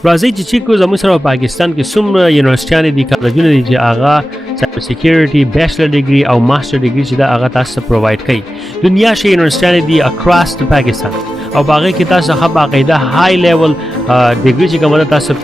راځي چې کو زموږ سره پاکستان کې څومره یونیورسيټیانې دي کالجونه دي چې هغه سایبر سکیورټي بیچلر ډیګري او ماستر ډیګري چې دا هغه تاسو پروواید کوي دنیا شي یونیورسيټیانې دي اکراس د پاکستان او باغې کې تاسو خه باقاعده های لیول ډیګري چې کومه تاسو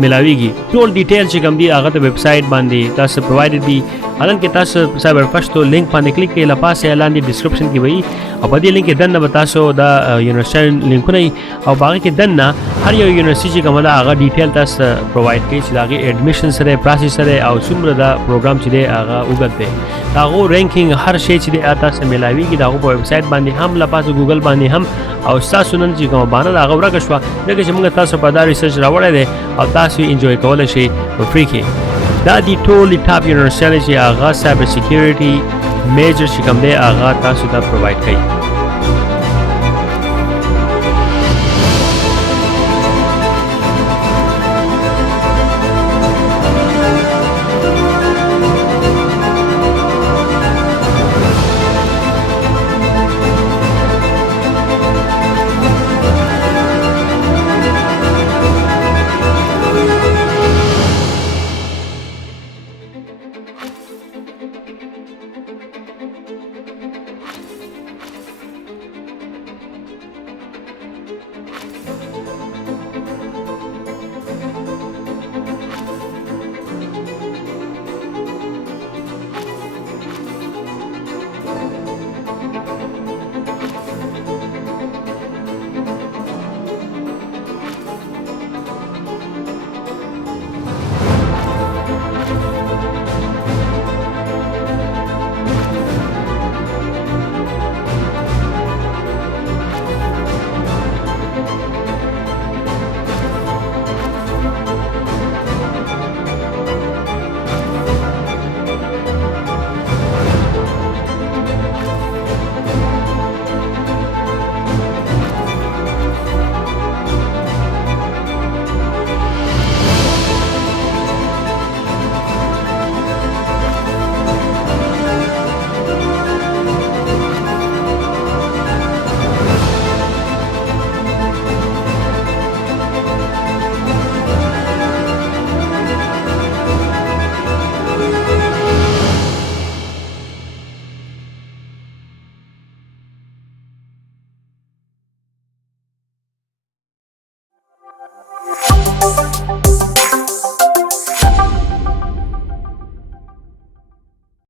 ملاويږي ټول ډیټیل چې کوم دي هغه ته ویب سټ باندې تاسو پرووایډ دي حالان کې تاسو سایبر پشتو لینک باندې کلیک کړئ لپاسه اعلان دی ډسکرپشن کې وي او په دې لینک کې دنه تاسو دا یونیورسيټي لینکونه او باغې کې دنه هر یو یونیورسيټي چې کومه هغه ډیټیل تاسو پرووایډ کوي چې هغه اډمیشن سره پروسس سره او څومره دا پروګرام چې دی هغه وګت دی هغه رینکینګ هر شی چې دی تاسو ملاويږي دا په ویب سټ باندې هم لپاسه ګوګل باندې هم او تاسو نن چې کومه باندې هغه ورکه شو دغه چې موږ تاسو په دا ریسرچ راوړی دی او تاسو انجوای کولای شئ په فری کې دا دی ټول ټاپ یونیورسيټي چې هغه سایبر سکیورټي میجر چې کوم دی هغه تاسو ته پرووایډ کوي